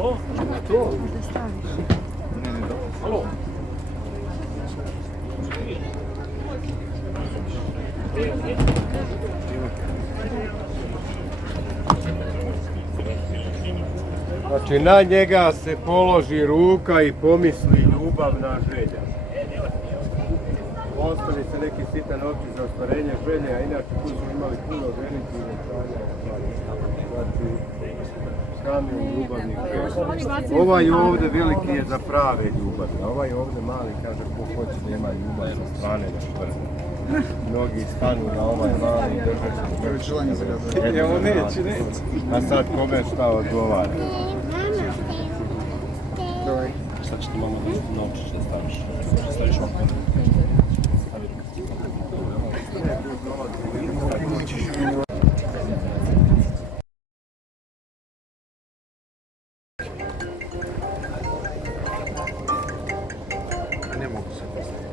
Alo? To? Alo? Znači na njega se položi ruka i pomisli ljubavna želja. Ostavi se neki sitan novci za ostvarenje želje, a inače tu smo imali puno velikih uvećanja. Znači, kamen ljubavnih želja. Ovaj ovdje veliki je za prave ljubavi, a ovaj ovdje mali kaže ko hoće da ima ljubav sa strane da švrne. Mnogi stanu na ovaj mali i drže se. Evo neće. A sad kome šta odgovara? Sad će ti mama naučiš da staviš. Staviš ovako. Ne mogu se postaviti.